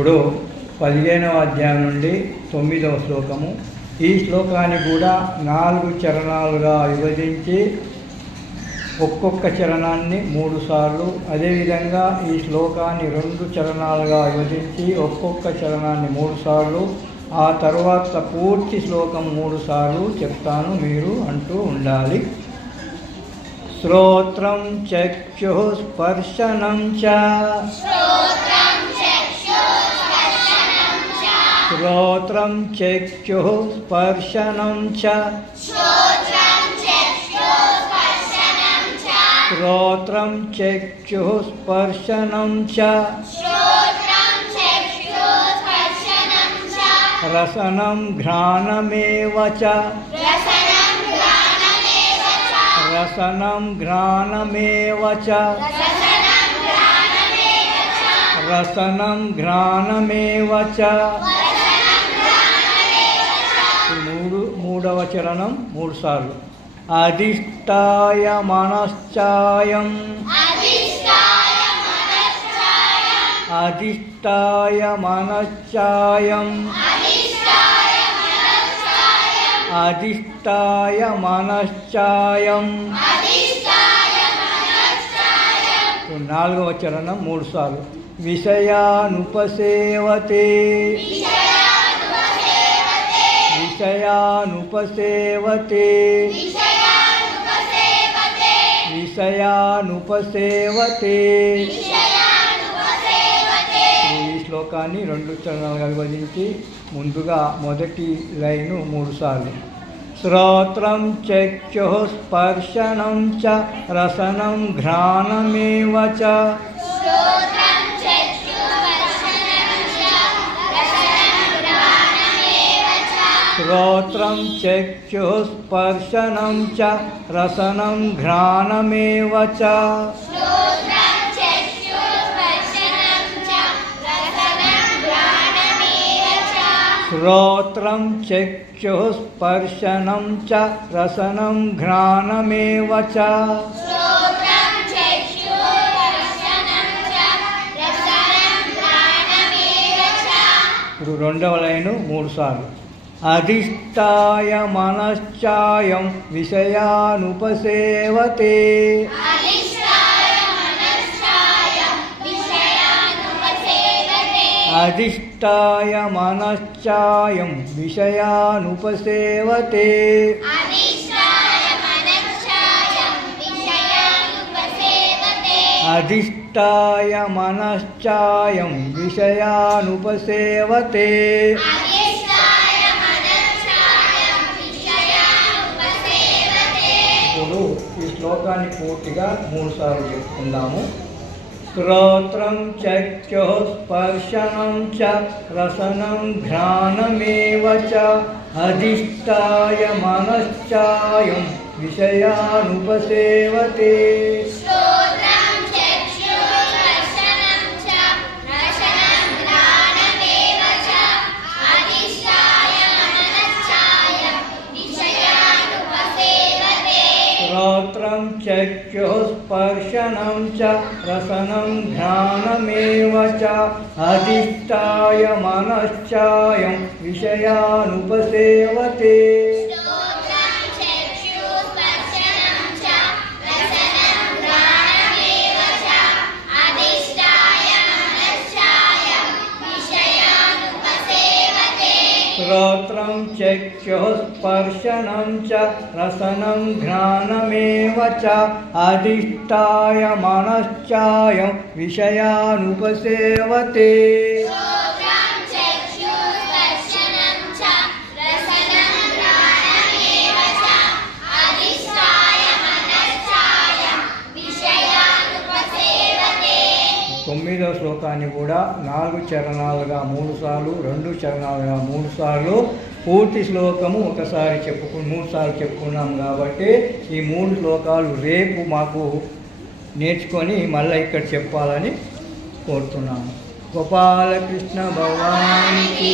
ఇప్పుడు 15వ అధ్యాయం నుండి 9వ శ్లోకము. ఈ శ్లోకాన్ని కూడా 4 చరణాలుగా విభజించి ఒక్కొక్క చరణాన్ని 3 సార్లు, అదేవిధంగా ఈ శ్లోకాన్ని 2 చరణాలుగా విభజించి ఒక్కొక్క చరణాన్ని 3 సార్లు, ఆ తర్వాత పూర్తి శ్లోకం 3 సార్లు చెప్తాను, మీరు అంటూ ఉండాలి. శ్రోత్రం చక్షుః స్పర్శనం చ, శ్రోత్రం చక్షుః స్పర్శనం చ, శ్రోత్రం చక్షుః స్పర్శనం చ, రసనం ఘ్రాణమేవ చ, రసనం ఘ్రాణమేవ చ, రసనం ఘ్రాణమేవ చ. మూడవ చరణం 3 సార్లు. అధిష్టాయ మనశ్చాయం, అధిష్టాయ మనశ్చాయం, అధిష్టాయ మనశ్చాయం. 4వ చరణం 3 సార్లు. విషయానుపసేవతే, విషయానుపసేవతే, విషయానుపసేవతే. ఈ శ్లోకాన్ని 2 చరణాలుగా విభజించి ముందుగా మొదటి లైను 3 సార్లు. శ్రోత్రం చక్షుః స్పర్శనం చ, రసనం ఘ్రాణమేవ చ, శ్రోత్రం చక్షుః స్పర్శనం చ, రసనం ఘ్రాణమేవ చ. శ్రోత్రం చక్షుః స్పర్శనం చ, రసనం ఘ్రాణమేవ చ. ఇప్పుడు 2వ లైను 3 సార్లు. అధిష్టాయ మనశ్చాయం విషయానుపసేవతే, అధిష్టాయ మనశ్చాయం విషయానుపసేవతే, అధిష్టాయ మనశ్చాయం విషయానుపసేవతే. ఇప్పుడు ఈ శ్లోకాన్ని పూర్తిగా 3 సార్లు చెప్పుకుందాము. శ్రోత్రం చక్షుః స్పర్శనం చ, రసనం ఘ్రాణమేవ చ, అధిష్టాయ మనశ్చాయం విషయానుపసేవతే. శ్రోత్రం చక్షుః స్పర్శనం చ, రసనం ఘ్రాణమేవ చ, అధిష్టాయ మనశ్చాయం విషయానుపసేవతే. శ్రోత్రం చక్షుః స్పర్శనం చ, రసనం ఘ్రాణమేవ చ, అధిష్టాయ మనశ్చాయం విషయానుపసేవతే. తొమ్మిదవ శ్లోకాన్ని కూడా 4 చరణాలుగా 3 సార్లు, 2 చరణాలుగా 3 సార్లు, పూర్తి శ్లోకము ఒకసారి 3 సార్లు చెప్పుకున్నాం కాబట్టి ఈ 3 శ్లోకాలు రేపు మాకు నేర్చుకొని మళ్ళీ ఇక్కడ చెప్పాలని కోరుతున్నాము. గోపాలకృష్ణ భగవానికి